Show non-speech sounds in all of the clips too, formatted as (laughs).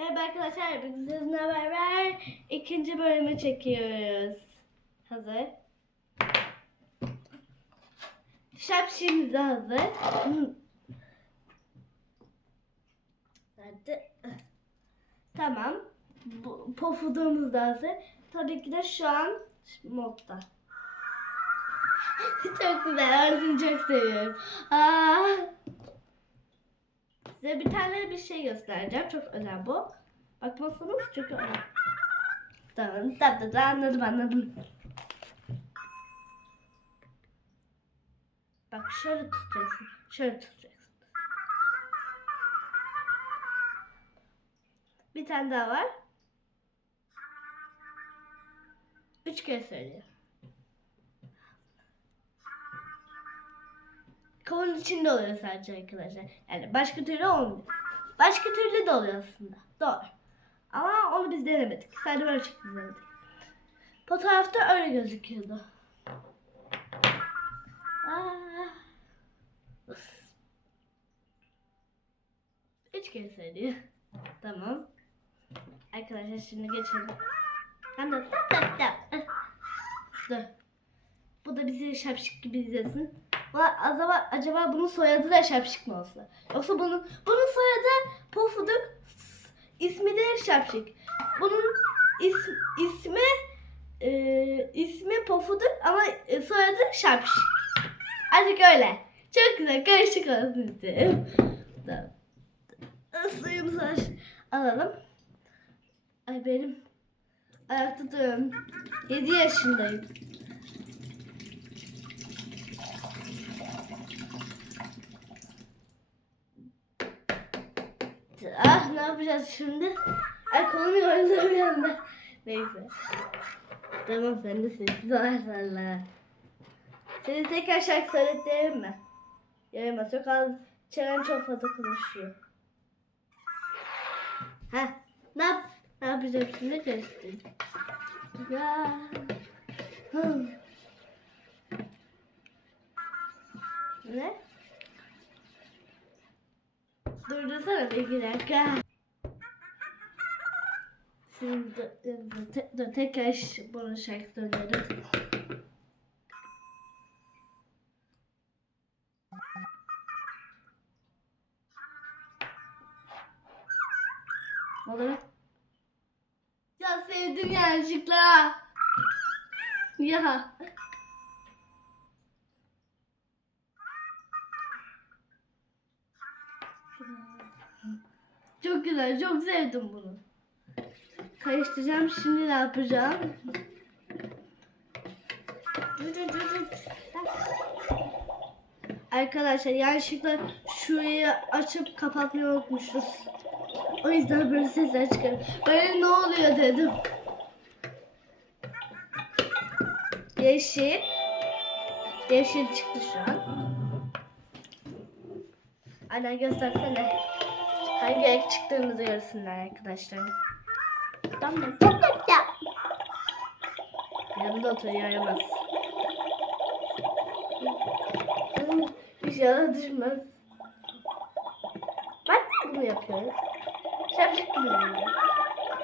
Merhaba arkadaşlar, sizinle beraber ikinci bölümü çekiyoruz. Hazır. Şapşimiz de hazır. Hadi. Tamam. Bu, pofuduğumuz da hazır. Tabii ki de şu an modda. (laughs) çok güzel, Arzını çok seviyorum. Aa. Size bir tane bir şey göstereceğim. Çok özel bu. Bakmazsanız özel. Tamam, tamam, tamam, anladım, anladım. Bak şöyle tutacaksın. Şöyle tutacaksın. Bir tane daha var. Üç kere söylüyor. Kavun içinde oluyor sadece arkadaşlar. Yani başka türlü olmuyor. Başka türlü de oluyor aslında. Doğru. Ama onu biz denemedik. Sadece böyle çıktı denedik. Fotoğrafta öyle gözüküyordu. Aa. Üç kere söylüyor. Tamam. Arkadaşlar şimdi geçelim. Anlat. Dur. Bu da bizi şapşık gibi izlesin. Acaba, acaba bunun soyadı da şapşık mı olsa? Yoksa bunun bunun soyadı Pofuduk, ismi de şapşık. Bunun is, ismi e, ismi Pofuduk ama e, soyadı şapşık. Azıcık öyle. Çok güzel karışık olsun istedim. Tamam. Suyumuzu alalım. Ay benim ayakta duruyorum. 7 yaşındayım. Ah ne yapacağız şimdi? Ay kolum yoruldu bir anda. Neyse. Tamam sen de sessiz olarsan la. Seni tekrar şarkı söyletelim mi? Yaramaz çok az. Çenen çok fazla konuşuyor. Ha, ne yap? Ne yapacağız şimdi göstereyim. Ya. Hı. Ne? Durdursana bir dakika. Şimdi tekrar bunu şarkı söylerim. Olur. Ya sevdim yanlışlıkla. Ya. Çok güzel, çok sevdim bunu. Karıştıracağım, şimdi ne yapacağım? Arkadaşlar yanlışlıkla şurayı açıp kapatmayı unutmuşuz. O yüzden böyle sesler çıkıyor. Böyle ne oluyor dedim. Yeşil. Yeşil çıktı şu an. Aynen göstersene. Hangi renk çıktığımızı görsünler arkadaşlar. Tamam. Yanında oturuyor yaramaz. İnşallah düşmez. Ben niye bunu yapıyorum? Şapşık gibi?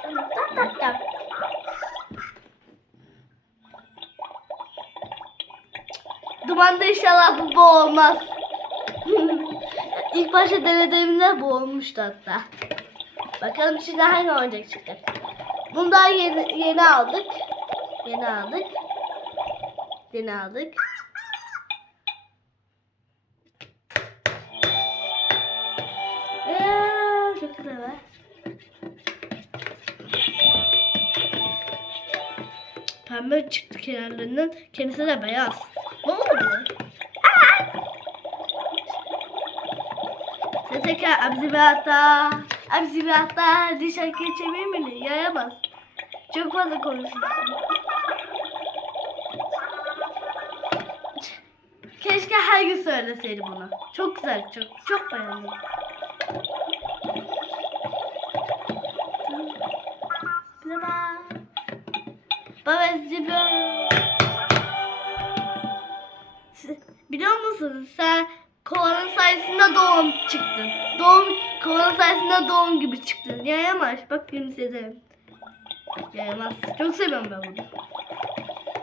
Tamam, tap tap tap. Dumanda inşallah bu, bu olmaz. (laughs) İlk başta denediğimde bu olmuştu hatta. Bakalım şimdi hangi oyuncak çıkacak. Bunu daha yeni, yeni aldık. Yeni aldık. Yeni aldık. Çok güzel be. Pembe çıktı kenarlarından. Kendisi de beyaz. Ne oldu? Ve tekrar abzibata. Abzibata. Diş şarkıyı çevirmeli. Yayamaz. Çok fazla konuşuyorsun. Keşke her gün söyleseydi bunu. Çok güzel, çok çok beğendim. Baba. Baba. Biliyor musun sen kovanın sayesinde doğum çıktın. Doğum Kovan sayesinde doğum gibi çıktı. Yayamaz. Bak gülümsedim. Yayamaz. Çok seviyorum ben bunu.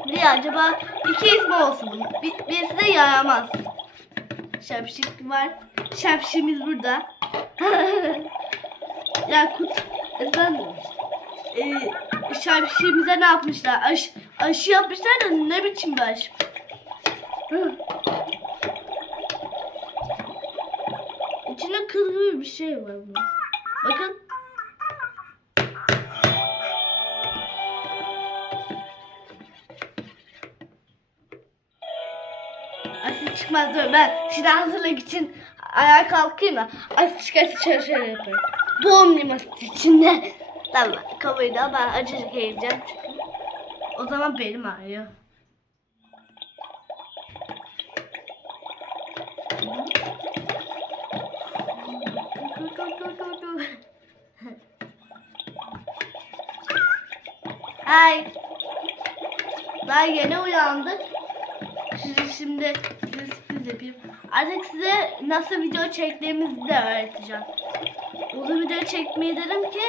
Bir de acaba iki ismi olsun bunun. Bir, birisi de yayamaz. Şapşik var. Şapşimiz burada. (laughs) ya kut. Efendim. Ee, şapşimize ne yapmışlar? Aş, aşı yapmışlar da ne biçim bir aşı? İçinde kız bir şey var bunun. Bakın. Çıkmaz diyorum ben. Şimdi hazırlık için ayağa kalkayım da asit çıkarsa şöyle şöyle yapayım. Doğum asit içinde. Tamam kabul da ben acıcık yiyeceğim çünkü. O zaman belim ağrıyor. Hay. Daha yeni uyandık. Size şimdi size sürpriz yapayım. Artık size nasıl video çektiğimizi de öğreteceğim. Uzun video çekmeyi dedim ki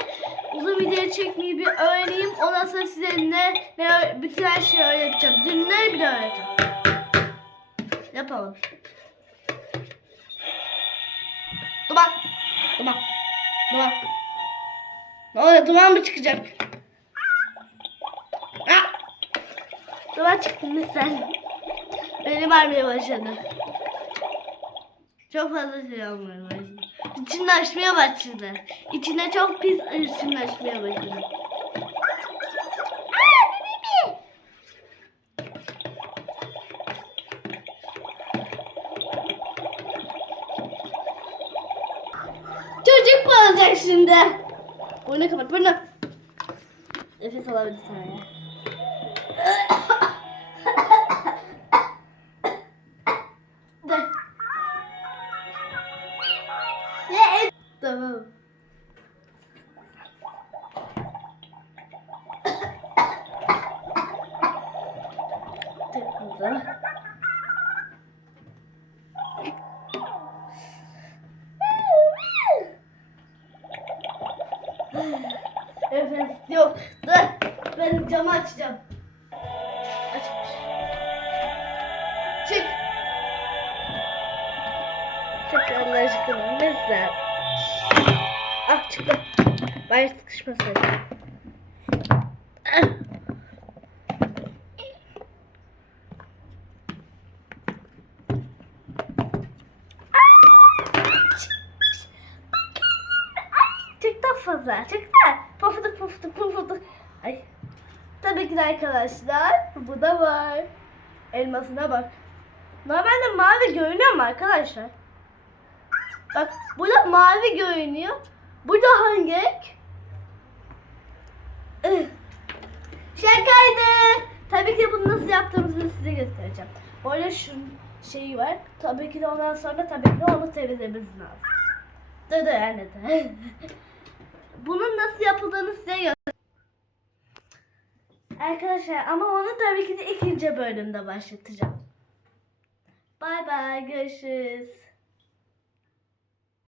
uzun video çekmeyi bir öğreneyim. Ondan sonra size ne, ne bütün her şeyi öğreteceğim. Dinleri bile öğreteceğim. Yapalım. Duman. Duman. Duman. Ne oluyor? Duman mı çıkacak? Ah! Duman çıktı mı sen? Benim ağrımaya başladı. Çok fazla şey olmaya başladı. İçinde açmaya başladı. İçinde çok pis içinde açmaya başladı. Çocuk mu olacak şimdi? Bunu kapat bunu. Nefes alabilirsin ya. Tamam. Evet, yok. Dur. Ben camı açacağım. Açmış. Çık. Çık Allah aşkına. Mesela. Ah çıktı. Bari sıkışmasın. Ah. Çıkmış. Bakın. Ay, Fazla. Çıktı. Pofuduk pofuduk pofuduk. Ay. Tabii ki de arkadaşlar bu da var. Elmasına bak. Normalde mavi görünüyor mu arkadaşlar? Bak burada mavi görünüyor. Burada hangi renk? Şakaydı. Tabii ki bunu nasıl yaptığımızı size göstereceğim. Böyle şu şeyi var. Tabii ki de ondan sonra tabii ki de onu temizlememiz lazım. Dur dur anne de. (laughs) Bunun nasıl yapıldığını size göstereceğim. Arkadaşlar ama onu tabii ki de ikinci bölümde başlatacağım. Bay bay görüşürüz.